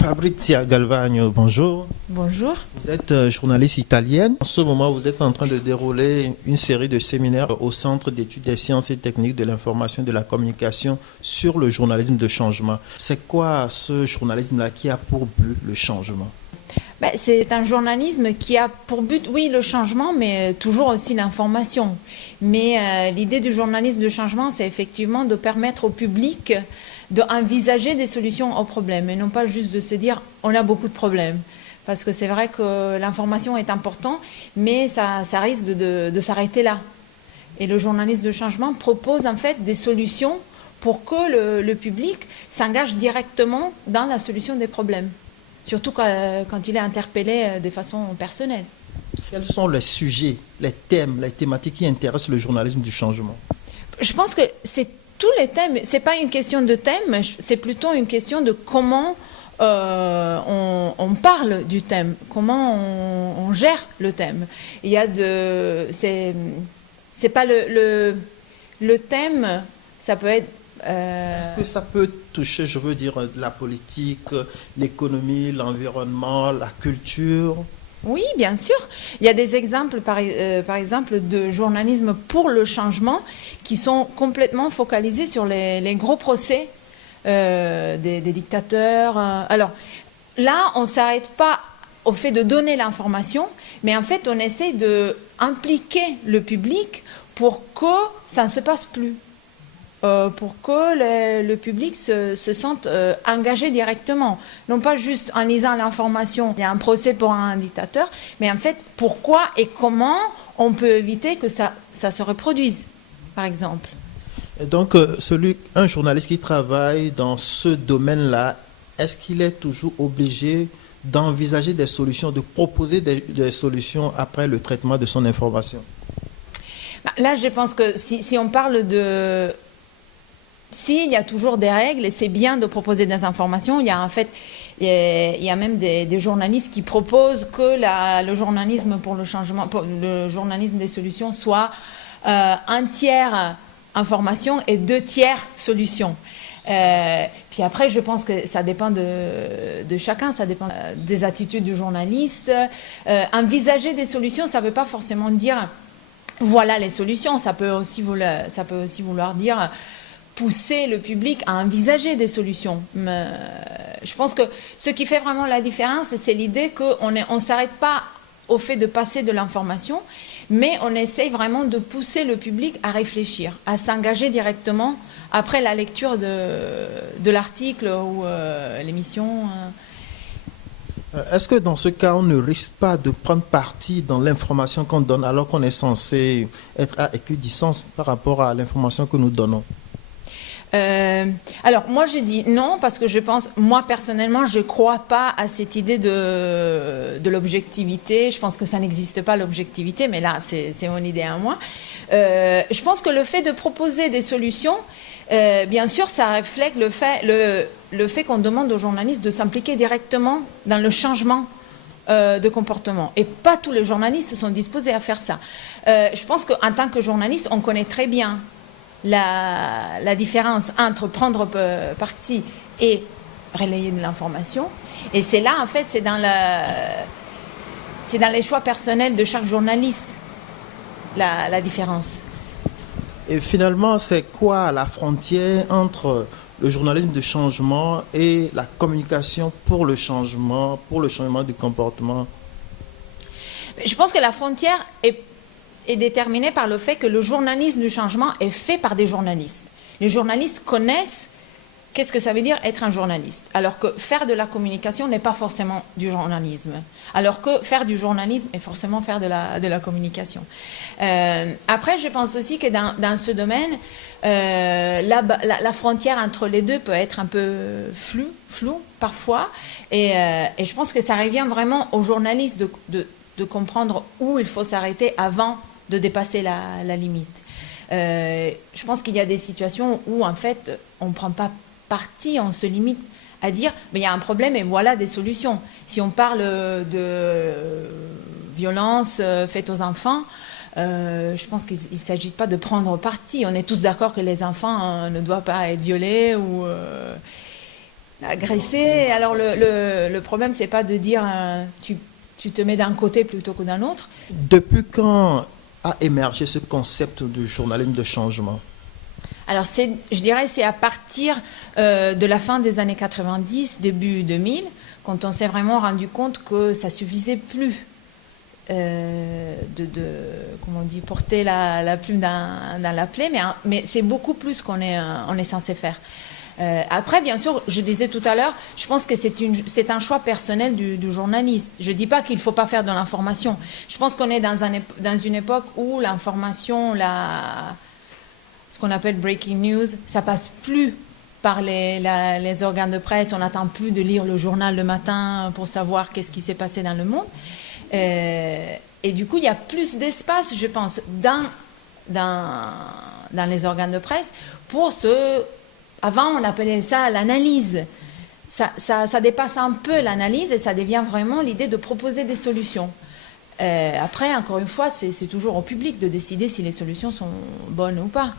Fabrizia Galvagno, bonjour. Bonjour. Vous êtes journaliste italienne. En ce moment, vous êtes en train de dérouler une série de séminaires au Centre d'études des sciences et techniques de l'information et de la communication sur le journalisme de changement. C'est quoi ce journalisme-là qui a pour but le changement? C'est un journalisme qui a pour but, oui, le changement, mais toujours aussi l'information. Mais l'idée du journalisme de changement, c'est effectivement de permettre au public d'envisager des solutions aux problèmes et non pas juste de se dire on a beaucoup de problèmes. Parce que c'est vrai que l'information est importante, mais ça risque de s'arrêter là. Et le journalisme de changement propose en fait des solutions pour que le public s'engage directement dans la solution des problèmes. Surtout quand il est interpellé de façon personnelle. Quels sont les sujets, les thèmes, les thématiques qui intéressent le journalisme du changement? Je pense que c'est tous les thèmes. Ce n'est pas une question de thème, c'est plutôt une question de comment on parle du thème, comment on gère le thème. Il y a c'est pas le thème, ça peut être... Est-ce que ça peut toucher, je veux dire, la politique, l'économie, l'environnement, la culture? Oui, bien sûr. Il y a des exemples, par exemple, de journalisme pour le changement qui sont complètement focalisés sur les gros procès des dictateurs. Alors là, on ne s'arrête pas au fait de donner l'information, mais en fait, on essaie d'impliquer le public pour que ça ne se passe plus. Pour que le public se sente engagé directement. Non pas juste en lisant l'information, il y a un procès pour un dictateur, mais en fait, pourquoi et comment on peut éviter que ça se reproduise, par exemple. Et donc, un journaliste qui travaille dans ce domaine-là, est-ce qu'il est toujours obligé d'envisager des solutions, de proposer des solutions après le traitement de son information? Là, je pense que si on parle de... Si, il y a toujours des règles et c'est bien de proposer des informations. Il y a en fait, il y a même des journalistes qui proposent que le journalisme pour le changement, le journalisme des solutions soit un tiers information et 2 tiers solutions. Puis après, je pense que ça dépend de chacun, ça dépend des attitudes du journaliste. Envisager des solutions, ça ne veut pas forcément dire voilà les solutions. Ça peut aussi vouloir dire pousser le public à envisager des solutions. Mais je pense que ce qui fait vraiment la différence, c'est l'idée qu'on ne s'arrête pas au fait de passer de l'information, mais on essaye vraiment de pousser le public à réfléchir, à s'engager directement après la lecture de l'article ou l'émission. Est-ce que dans ce cas, on ne risque pas de prendre parti dans l'information qu'on donne alors qu'on est censé être à équidistance par rapport à l'information que nous donnons? Alors moi j'ai dit non parce que je pense, moi personnellement je ne crois pas à cette idée de l'objectivité. Je pense que ça n'existe pas l'objectivité, mais là c'est mon idée à moi. Je pense que le fait de proposer des solutions, bien sûr ça reflète le fait qu'on demande aux journalistes de s'impliquer directement dans le changement de comportement. Et pas tous les journalistes sont disposés à faire ça. Je pense qu'en tant que journaliste, on connaît très bien la différence entre prendre parti et relayer de l'information. Et c'est là, en fait, c'est dans les choix personnels de chaque journaliste, la différence. Et finalement, c'est quoi la frontière entre le journalisme de changement et la communication pour le changement du comportement? Je pense que la frontière est déterminée par le fait que le journalisme du changement est fait par des journalistes. Les journalistes connaissent qu'est-ce que ça veut dire être un journaliste, alors que faire de la communication n'est pas forcément du journalisme, alors que faire du journalisme est forcément faire de la communication. Après, je pense aussi que dans ce domaine, la frontière entre les deux peut être un peu floue parfois, et je pense que ça revient vraiment aux journalistes de comprendre où il faut s'arrêter avant de dépasser la limite. Je pense qu'il y a des situations où, en fait, on ne prend pas parti, on se limite à dire mais il y a un problème et voilà des solutions. Si on parle de violence faite aux enfants, je pense qu'il ne s'agit pas de prendre parti. On est tous d'accord que les enfants ne doivent pas être violés. agressé. Alors le problème, c'est pas de dire tu te mets d'un côté plutôt que d'un autre. Depuis quand a émergé ce concept du journalisme de changement? Alors je dirais c'est à partir de la fin des années 90, début 2000, quand on s'est vraiment rendu compte que ça suffisait plus comment on dit, porter la plume dans la plaie, mais c'est beaucoup plus qu'on est censé faire. Après, bien sûr, je disais tout à l'heure, je pense que c'est un choix personnel du journaliste. Je ne dis pas qu'il ne faut pas faire de l'information. Je pense qu'on est dans une époque où l'information, ce qu'on appelle breaking news, ça passe plus par les organes de presse. On n'attend plus de lire le journal le matin pour savoir qu'est-ce qui s'est passé dans le monde. Et du coup, il y a plus d'espace, je pense, dans les organes de presse pour Avant, on appelait ça l'analyse. Ça dépasse un peu l'analyse et ça devient vraiment l'idée de proposer des solutions. Après, encore une fois, c'est toujours au public de décider si les solutions sont bonnes ou pas.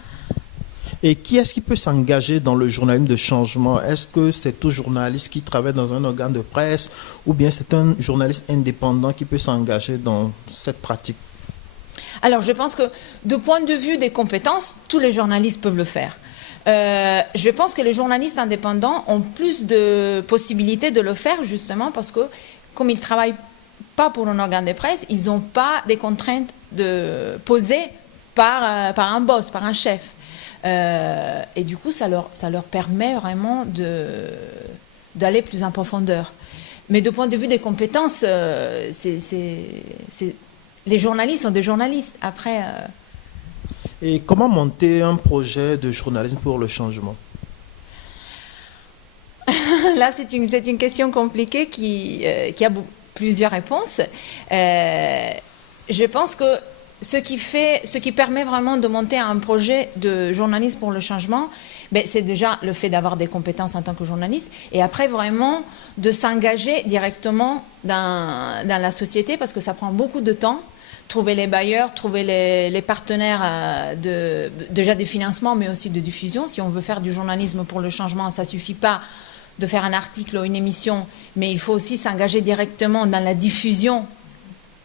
Et qui est-ce qui peut s'engager dans le journalisme de changement? Est-ce que c'est tout journaliste qui travaille dans un organe de presse ou bien c'est un journaliste indépendant qui peut s'engager dans cette pratique? Alors, je pense que de point de vue des compétences, tous les journalistes peuvent le faire. Je pense que les journalistes indépendants ont plus de possibilités de le faire justement parce que comme ils ne travaillent pas pour un organe de presse, ils n'ont pas des contraintes posées par un boss, par un chef. Et du coup, ça leur permet vraiment d'aller plus en profondeur. Mais de point de vue des compétences, les journalistes sont des journalistes. Après... Et comment monter un projet de journalisme pour le changement? Là, c'est une question compliquée qui a plusieurs réponses. Je pense que ce qui permet vraiment de monter un projet de journalisme pour le changement, c'est déjà le fait d'avoir des compétences en tant que journaliste et après vraiment de s'engager directement dans la société parce que ça prend beaucoup de temps. Trouver les bailleurs, trouver les partenaires déjà des financements, mais aussi de diffusion. Si on veut faire du journalisme pour le changement, ça ne suffit pas de faire un article ou une émission, mais il faut aussi s'engager directement dans la diffusion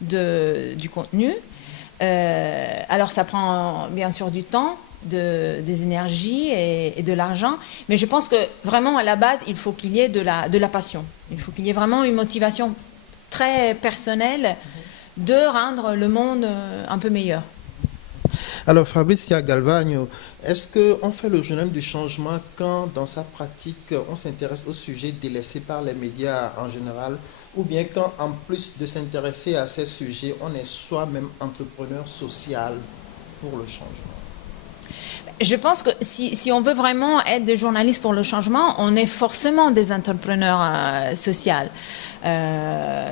du contenu. Alors ça prend bien sûr du temps, des énergies et de l'argent, mais je pense que vraiment à la base, il faut qu'il y ait de la passion. Il faut qu'il y ait vraiment une motivation très personnelle de rendre le monde un peu meilleur. Alors Fabricia Galvagno, est-ce qu'on fait le journalisme du changement quand dans sa pratique on s'intéresse aux sujets délaissés par les médias en général ou bien quand en plus de s'intéresser à ces sujets on est soi-même entrepreneur social pour le changement? Je pense que si on veut vraiment être des journalistes pour le changement, on est forcément des entrepreneurs sociaux.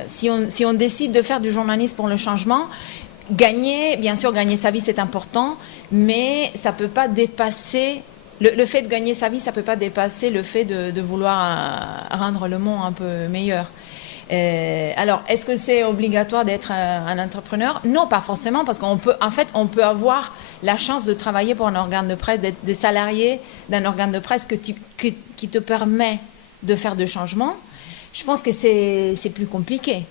Si on décide de faire du journalisme pour le changement, bien sûr, gagner sa vie, c'est important, mais ça ne peut pas dépasser... Le fait de gagner sa vie, ça ne peut pas dépasser le fait de vouloir rendre le monde un peu meilleur. Alors, est-ce que c'est obligatoire d'être un entrepreneur? Non, pas forcément, parce qu'on peut avoir la chance de travailler pour un organe de presse, d'être des salariés d'un organe de presse qui te permet de faire des changements. Je pense que c'est plus compliqué.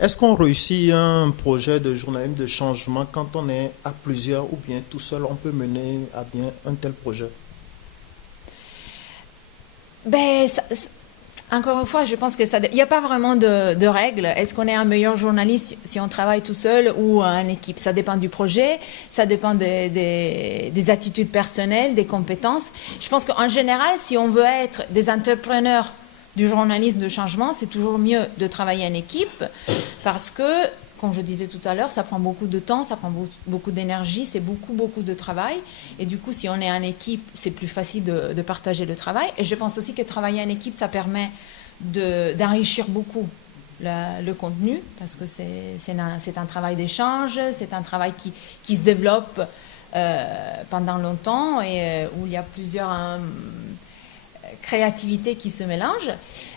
Est-ce qu'on réussit un projet de journalisme de changement quand on est à plusieurs ou bien tout seul, on peut mener à bien un tel projet? Encore une fois, je pense qu'il n'y a pas vraiment de règles. Est-ce qu'on est un meilleur journaliste si on travaille tout seul ou en équipe? Ça dépend du projet, ça dépend des attitudes personnelles, des compétences. Je pense qu'en général, si on veut être des entrepreneurs du journalisme de changement, c'est toujours mieux de travailler en équipe parce que, comme je disais tout à l'heure, ça prend beaucoup de temps, ça prend beaucoup d'énergie, c'est beaucoup de travail. Et du coup, si on est en équipe, c'est plus facile de partager le travail. Et je pense aussi que travailler en équipe, ça permet d'enrichir beaucoup le contenu parce que c'est un travail d'échange, c'est un travail qui se développe pendant longtemps et où il y a plusieurs créativité qui se mélange.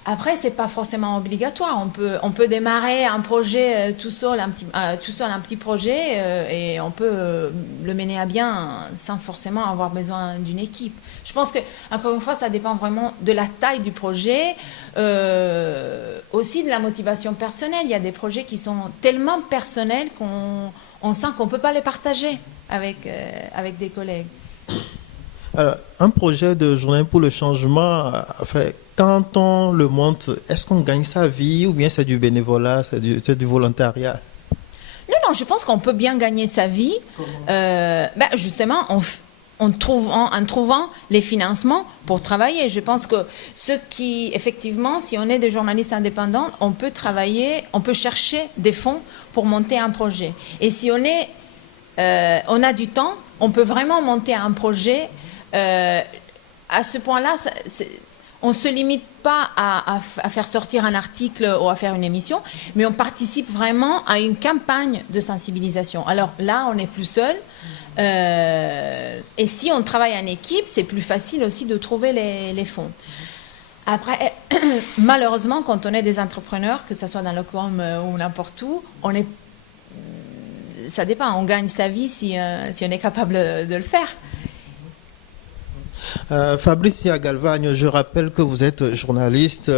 Après, c'est pas forcément obligatoire. On peut démarrer un projet tout seul, un petit projet, et on peut le mener à bien sans forcément avoir besoin d'une équipe. Je pense que, encore une fois, ça dépend vraiment de la taille du projet, aussi de la motivation personnelle. Il y a des projets qui sont tellement personnels qu'on sent qu'on ne peut pas les partager avec des collègues. Alors, un projet de journée pour le changement, enfin, quand on le monte, est-ce qu'on gagne sa vie ou bien c'est du bénévolat, c'est du volontariat? Non, je pense qu'on peut bien gagner sa vie, justement en trouvant les financements pour travailler. Je pense que effectivement, si on est des journalistes indépendants, on peut travailler, on peut chercher des fonds pour monter un projet. Et si on a du temps, on peut vraiment monter un projet. À ce point-là, on ne se limite pas à faire sortir un article ou à faire une émission, mais on participe vraiment à une campagne de sensibilisation. Alors là, on n'est plus seul. Et si on travaille en équipe, c'est plus facile aussi de trouver les fonds. Après, malheureusement, quand on est des entrepreneurs, que ce soit dans le com ou n'importe où, ça dépend, on gagne sa vie si on est capable de le faire. Fabricia Galvagne, je rappelle que vous êtes journaliste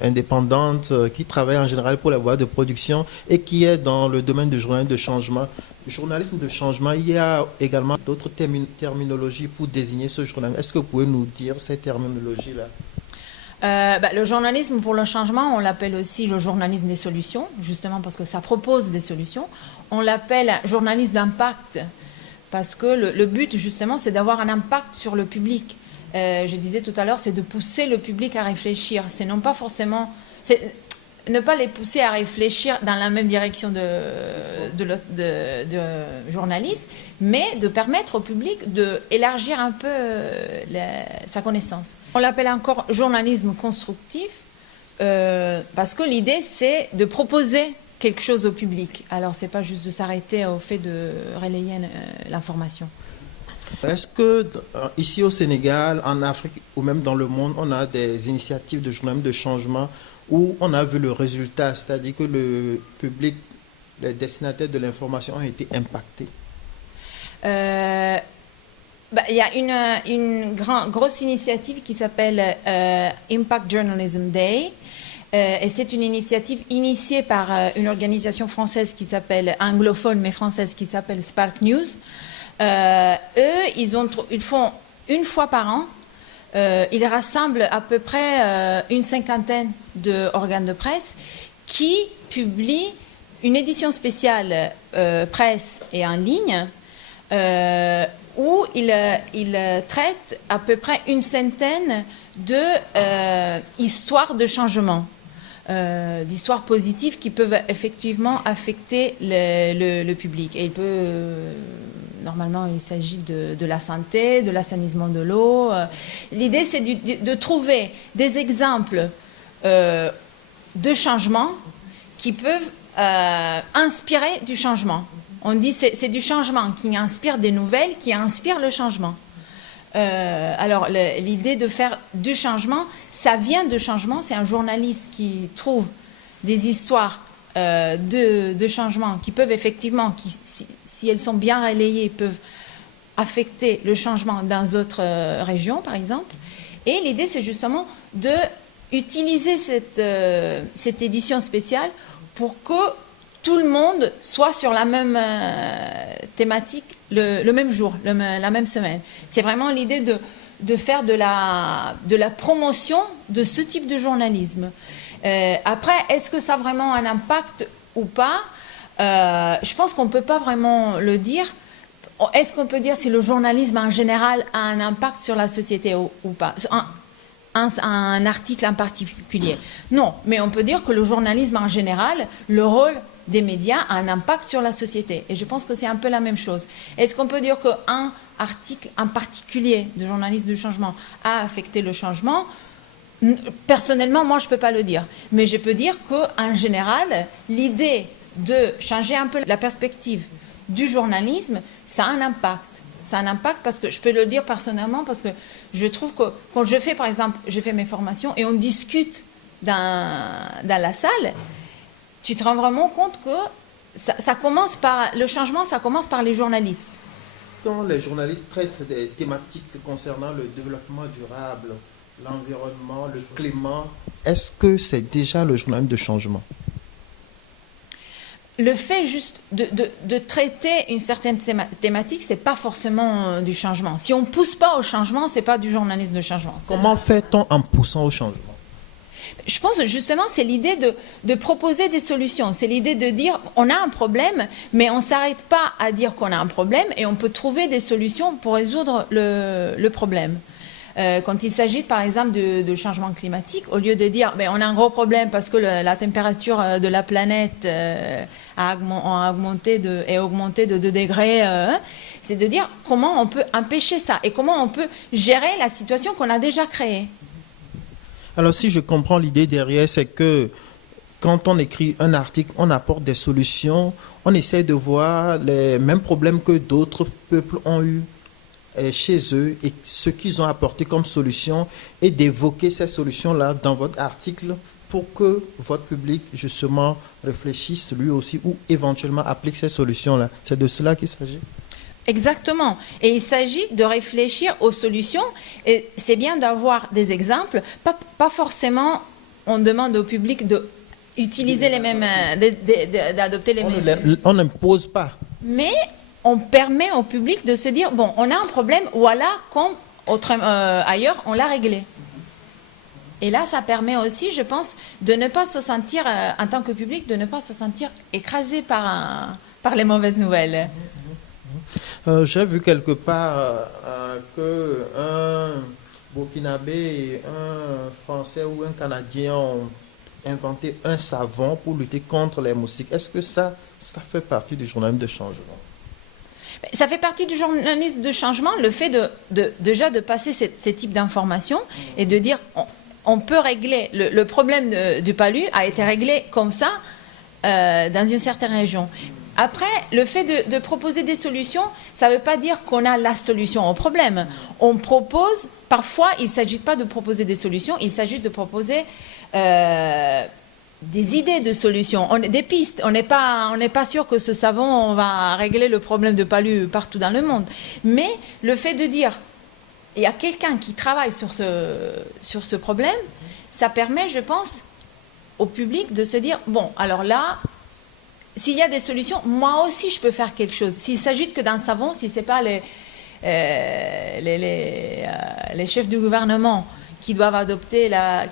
indépendante qui travaille en général pour la voie de production et qui est dans le domaine du journalisme de changement. Journalisme de changement, il y a également d'autres terminologies pour désigner ce journalisme. Est-ce que vous pouvez nous dire ces terminologies-là? Le journalisme pour le changement, on l'appelle aussi le journalisme des solutions, justement parce que ça propose des solutions. On l'appelle journalisme d'impact, parce que le but, justement, c'est d'avoir un impact sur le public. Je disais tout à l'heure, c'est de pousser le public à réfléchir. C'est non pas forcément... ne pas les pousser à réfléchir dans la même direction de journalisme, mais de permettre au public d'élargir un peu sa connaissance. On l'appelle encore journalisme constructif, parce que l'idée, c'est de proposer quelque chose au public. Alors, ce n'est pas juste de s'arrêter au fait de relayer l'information. Est-ce que ici au Sénégal, en Afrique ou même dans le monde, on a des initiatives de journalisme de changement où on a vu le résultat, c'est-à-dire que le public, les destinataires de l'information ont été impactés? Il y a une grosse initiative qui s'appelle Impact Journalism Day. Et c'est une initiative initiée par une organisation française qui s'appelle, anglophone mais française, qui s'appelle Spark News. Eux, ils font une fois par an, ils rassemblent à peu près une cinquantaine d'organes de presse qui publient une édition spéciale presse et en ligne où ils traitent à peu près une centaine d'histoires de changement. D'histoires positives qui peuvent effectivement affecter le public. Et normalement, il s'agit de la santé, de l'assainissement de l'eau. L'idée, c'est de trouver des exemples de changements qui peuvent inspirer du changement. On dit que c'est du changement qui inspire des nouvelles, qui inspire le changement. Alors, l'idée de faire du changement, ça vient de changement. C'est un journaliste qui trouve des histoires de changement qui peuvent effectivement, si elles sont bien relayées, peuvent affecter le changement dans d'autres régions, par exemple. Et l'idée, c'est justement d'utiliser cette édition spéciale pour que tout le monde soit sur la même thématique le même jour, la même semaine. C'est vraiment l'idée de faire de la promotion de ce type de journalisme. Après, est-ce que ça a vraiment un impact ou pas? Je pense qu'on ne peut pas vraiment le dire. Est-ce qu'on peut dire si le journalisme en général a un impact sur la société ou pas? Un article en particulier? Non, mais on peut dire que le journalisme en général, le rôle des médias a un impact sur la société. Et je pense que c'est un peu la même chose. Est-ce qu'on peut dire qu'un article en particulier de journalisme du changement a affecté le changement? Personnellement, moi, je ne peux pas le dire. Mais je peux dire qu'en général, l'idée de changer un peu la perspective du journalisme, ça a un impact. Ça a un impact parce que je peux le dire personnellement, parce que je trouve que quand je fais, par exemple, je fais mes formations et on discute dans la salle, tu te rends vraiment compte que ça commence par le changement, ça commence par les journalistes. Quand les journalistes traitent des thématiques concernant le développement durable, l'environnement, le climat, est-ce que c'est déjà le journalisme de changement? Le fait juste de traiter une certaine thématique, c'est pas forcément du changement. Si on pousse pas au changement, c'est pas du journalisme de changement. Comment fait-on en poussant au changement? Je pense justement c'est l'idée de proposer des solutions. C'est l'idée de dire on a un problème, mais on ne s'arrête pas à dire qu'on a un problème et on peut trouver des solutions pour résoudre le problème. Quand il s'agit par exemple de changement climatique, au lieu de dire on a un gros problème parce que la température de la planète a augmenté de 2 degrés, c'est de dire comment on peut empêcher ça et comment on peut gérer la situation qu'on a déjà créée. Alors, si je comprends l'idée derrière, c'est que quand on écrit un article, on apporte des solutions, on essaie de voir les mêmes problèmes que d'autres peuples ont eu chez eux et ce qu'ils ont apporté comme solution et d'évoquer ces solutions-là dans votre article pour que votre public, justement, réfléchisse lui aussi ou éventuellement applique ces solutions-là. C'est de cela qu'il s'agit. Exactement. Et il s'agit de réfléchir aux solutions. Et c'est bien d'avoir des exemples. Pas forcément, on demande au public d'utiliser les mêmes, d'adopter les mêmes. On n'impose pas. Mais on permet au public de se dire, bon, on a un problème, voilà, comme ailleurs, on l'a réglé. Et là, ça permet aussi, je pense, de ne pas se sentir, en tant que public, de ne pas se sentir écrasé par les mauvaises nouvelles. J'ai vu quelque part qu'un Burkinabé et un Français ou un Canadien ont inventé un savon pour lutter contre les moustiques. Est-ce que ça fait partie du journalisme de changement? Ça fait partie du journalisme de changement, le fait déjà de passer ces types d'informations et de dire on peut régler, le problème du palu a été réglé comme ça dans une certaine région. Après, le fait de proposer des solutions, ça ne veut pas dire qu'on a la solution au problème. On propose, parfois, il ne s'agit pas de proposer des solutions, il s'agit de proposer des idées de solutions, des pistes. On n'est pas sûr que ce savon va régler le problème de palu partout dans le monde. Mais le fait de dire, il y a quelqu'un qui travaille sur ce problème, ça permet, je pense, au public de se dire, bon, alors là, s'il y a des solutions, moi aussi je peux faire quelque chose. S'il s'agit que d'un savon, si ce n'est pas les chefs du gouvernement qui doivent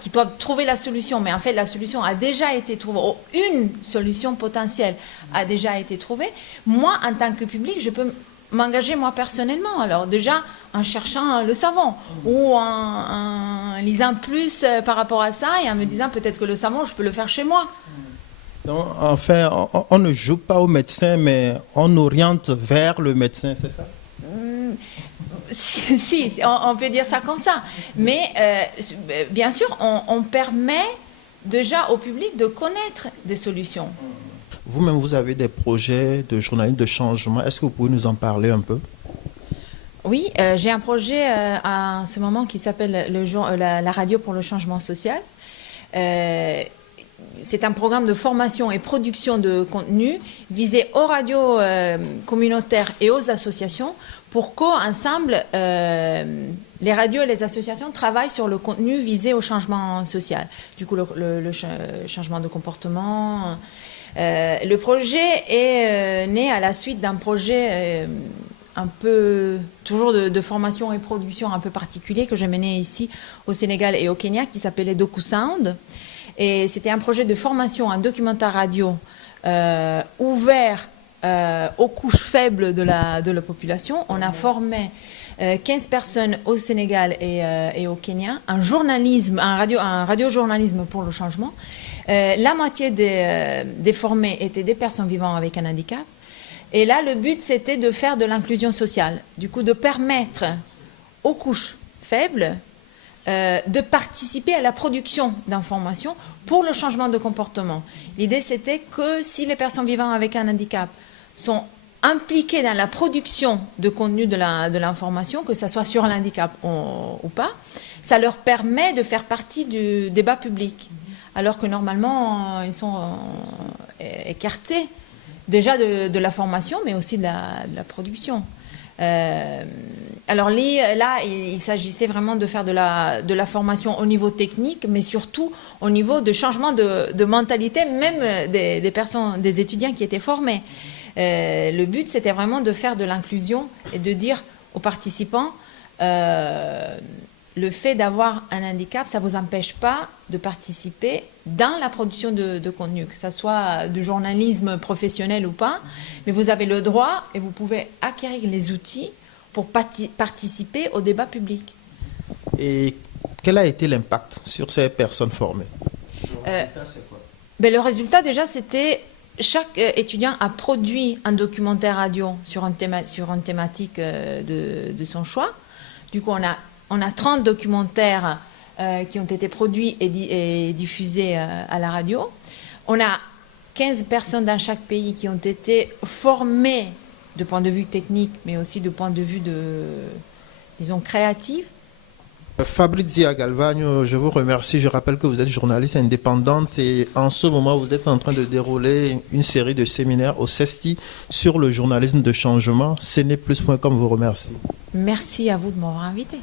qui doivent trouver la solution, mais en fait la solution a déjà été trouvée, ou une solution potentielle a déjà été trouvée, moi en tant que public, je peux m'engager moi personnellement. Alors déjà en cherchant le savon ou en lisant plus par rapport à ça et en me disant peut-être que le savon, je peux le faire chez moi. Donc, enfin, on ne joue pas au médecin, mais on oriente vers le médecin, c'est ça? Si, on peut dire ça comme ça. Mais bien sûr, on permet déjà au public de connaître des solutions. Vous-même, vous avez des projets de journalisme de changement. Est-ce que vous pouvez nous en parler un peu? Oui, j'ai un projet en ce moment qui s'appelle la radio pour le changement social. C'est un programme de formation et production de contenu visé aux radios communautaires et aux associations pour qu'ensemble, les radios et les associations travaillent sur le contenu visé au changement social. Du coup, le changement de comportement. Le projet est né à la suite d'un projet un peu, toujours de formation et production un peu particulier que j'ai mené ici au Sénégal et au Kenya qui s'appelait DocuSound. Et c'était un projet de formation, un documentaire radio ouvert aux couches faibles de la population. On a formé 15 personnes au Sénégal et au Kenya, un radiojournalisme pour le changement. La moitié des formés étaient des personnes vivant avec un handicap. Et là, le but, c'était de faire de l'inclusion sociale. Du coup, de permettre aux couches faibles de participer à la production d'informations pour le changement de comportement. L'idée, c'était que si les personnes vivant avec un handicap sont impliqués dans la production de contenu de l'information, que ce soit sur l'handicap ou pas, ça leur permet de faire partie du débat public. Alors que normalement, ils sont écartés déjà de la formation, mais aussi de la production. Alors là, il s'agissait vraiment de faire de la formation au niveau technique, mais surtout au niveau de changement de mentalité, même des personnes, des étudiants qui étaient formés. Le but, c'était vraiment de faire de l'inclusion et de dire aux participants, le fait d'avoir un handicap, ça ne vous empêche pas de participer dans la production de contenu, que ce soit du journalisme professionnel ou pas, mais vous avez le droit et vous pouvez acquérir les outils pour participer au débat public. Et quel a été l'impact sur ces personnes formées? Le résultat, déjà, c'était chaque étudiant a produit un documentaire radio sur une thématique de son choix. Du coup, on a 30 documentaires qui ont été produits et diffusés à la radio. On a 15 personnes dans chaque pays qui ont été formées de point de vue technique, mais aussi de point de vue disons, créatif. Fabrizia Galvagno, je vous remercie. Je rappelle que vous êtes journaliste indépendante et en ce moment, vous êtes en train de dérouler une série de séminaires au CESTI sur le journalisme de changement. CNePlus.com vous remercie. Merci à vous de m'avoir invité.